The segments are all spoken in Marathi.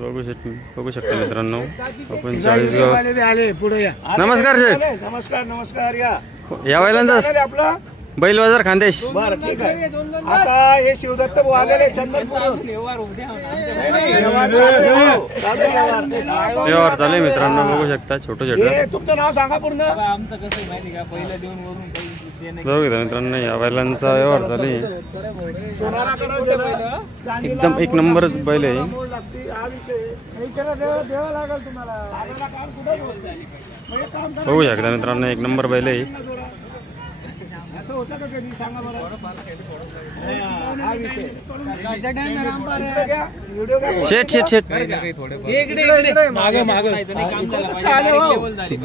बघू शकता मित्रांनो आपण चाळीसगाव। नमस्कार शेठ। नमस्कार नमस्कार। या बैलांचा आपला बैल बाजार खानदेश। बरं ठीक आहे। आता हे शिवदत्त भाऊ आलेले चंदनपूरहून। व्यवहार चालू मित्रांनो बघू शकता छोटं छोटं। तुमचं नाव सांगा पूर्ण। आमचं कसं आहे माहिती का पहिला देऊन वरून बघू मित्रांनो या बैलांचा व्यवहार चालू आहे। एकदम एक नंबरच बैल आहे। बघू शकता मित्रांनो एक नंबर बैल आहे। शेट शेट शेट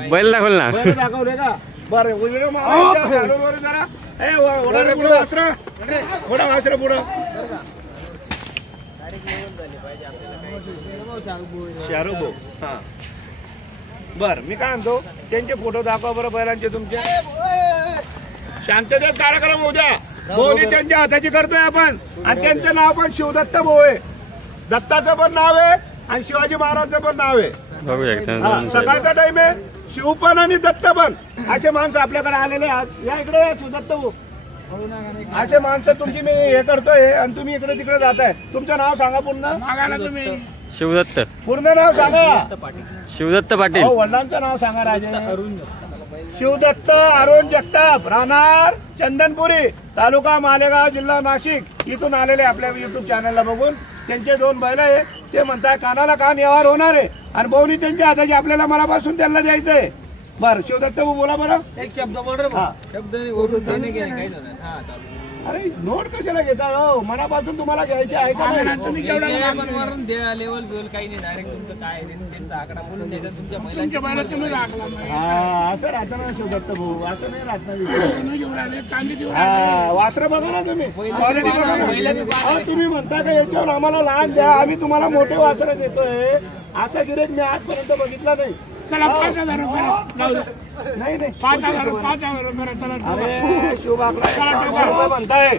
बैल दाखवल ना। दाखवले का बरं व्हिडिओ पुढं पुढं शाहरुख भाऊ। हा बर मी काय म्हणतो त्यांचे फोटो दाखवा बरं बैलांचे तुमचे। शांततेत कार्यक्रम होऊ द्या। दोन्ही त्यांच्या हाताची करतोय आपण आणि त्यांचं नाव पण शिवदत्त भाऊ आहे। दत्ताचं पण नाव आहे आणि शिवाजी महाराजचं पण नाव आहे। सकाळचा टाइम आहे। शिव पण आणि दत्त पण असे माणसं आपल्याकडे आलेले आहेत। या इकडे शिवदत्त भाऊ असे माणसं तुमची मी हे करतोय आणि तुम्ही इकडे तिकडे जाताय। तुमचं नाव सांगा पूर्ण। तुम्ही शिवदत्त पूर्ण नाव सांगा। शिवदत्त पाटील। वडिलांचं नाव सांगा। राजे शिवदत्त अरुण जगताप राहणार चंदनपुरी तालुका मालेगाव जिल्हा नाशिक इथून आलेले आपल्या युट्यूब चॅनलला बघून। त्यांचे दोन बैल आहे। ते म्हणताय कानाला कान व्यवहार होणार आहे आणि बहुनी त्यांच्या हाताची आपल्याला मनापासून त्यांना द्यायचंय। बरं शिवदत्त भाऊ बोला बरं एक शब्द बोल रे शब्द अरे नोट कशाला घेता हो मनापासून तुम्हाला घ्यायचे आहे का तुम्ही लेवल बिवल काही नाही डायरेक्ट तुमचं काय त्यांचा आकडा बोलून द्यायचा तुमच्या महिलांच्या। हा असं राहतं ना शिवदत्त भाऊ असं नाही राहत ना। वासरं बघा ना तुम्ही क्वालिटी बघा। तुम्ही म्हणता का याच्यावर आम्हाला लहान द्या आम्ही तुम्हाला मोठे वासरं देतोय असा गिरेक मी आजपर्यंत बघितला नाही। चला 5,000 रुपये नाही नाही 5,000 रुपये शिवबाकडा म्हणताय।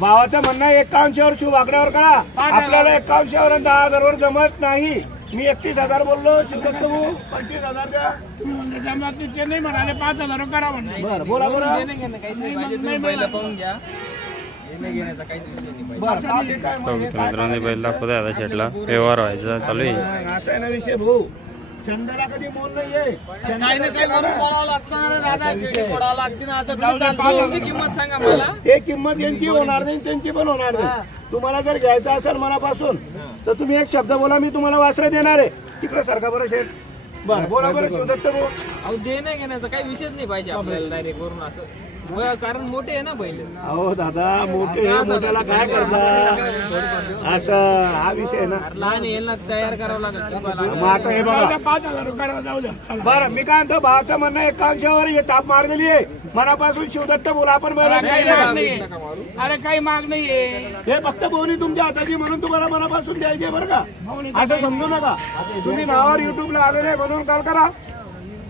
भावाचं म्हणणं 51वर शिवबाकड्यावर करा आपल्याला 51वर 10,000वर जमत नाही। मी 31,000 बोललो शिवदत्त भाऊ 25,000 द्या। तुम्ही जमातीचे नाही म्हणाले 5,000 करा म्हणले। बरं बोला बोला पाहून घ्या मित्रांनो बैल दाखवतोय आता शेटला व्यवहार व्हायचा चालू आहे। असा आहे ना विषय भाऊ चंद्राला कधी मोल नाहीये। काही ना काही वरून पडावं लागतं दादा पडावं लागते ना। आता किंमत सांगा मला। ते किंमत यांची होणार नाही त्यांची पण होणार नाही। तुम्हाला जर घ्यायचं असेल मनापासून तर तुम्ही एक शब्द बोला मी तुम्हाला वासरं देणार आहे। तिकडे सारखा बरं शेठ बरं बोला बरं शिवदत्त भाऊ। अहो देणं घेण्याचा काही विषयच नाही पाहिजे आपल्याला डायरेक्ट वरून असं कारण मोठे आहे ना पहिले। अहो दादा मोठे मोठ्याला काय करता असं हा विषय ना। लहान यांना तयार करावं लागेल। मग आता हे बघा 5,000 रुपये जाऊ द्या। बरं मी काय म्हणतो भावाचं म्हणणं 51वर हे ताप मारलेली आहे मनापासून शिवदत्त बोला आपण अरे काही माग नाहीये। हे फक्त बोनी तुमच्या हाताची म्हणून तुम्हाला मनापासून द्यायचे बरं का असं समजू नका। तुम्ही नावावर युट्यूबला आलेले म्हणून कॉल करा।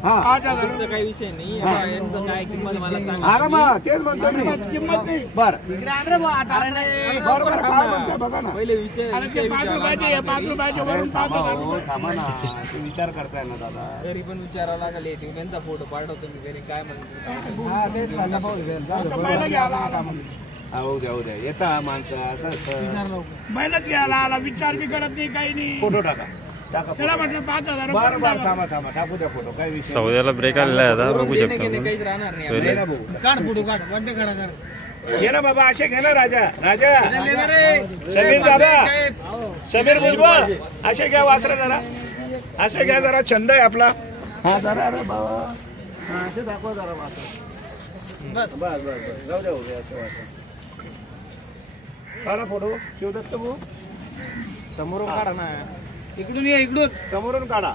हा काही विषय नाही यांचं काय किंमत मला सांगा। अरे मग तेच म्हणतो किंमत नाही। बरं बघा ना पहिले विषय विचार करताय ना दादा घरी पण विचारावं लागेल। त्यांचा फोटो पाठवतो मी घरी काय म्हणतो। हो द्या द्या येता माणसं असं बैलच घ्यायला आला विचार बी करत नाही काही नाही। फोटो टाका त्याला म्हटलं 5,000 बरं बरं थांबा थांबा टाकू द्या फोटो काही विषय सौद्याला ब्रेक आलेला आहे आता बघू शकता। काहीच राहणार नाही। काढ फोटो काढ वड्डे काढा काढ घे ना बाबा असे घे ना राजा राजा समीर दादा समीर भुजबळ असे घ्या वासरा जरा असे घ्या जरा छंद आहे आपला। हा जरा अरे बाबा असे दाखवा जरा वासरा बस बस बस जाऊ द्या असं वासरा काढा फोटो शिवदत्त भाऊ समोरून काढा ना इकडून ये इकडून समोरून काढा।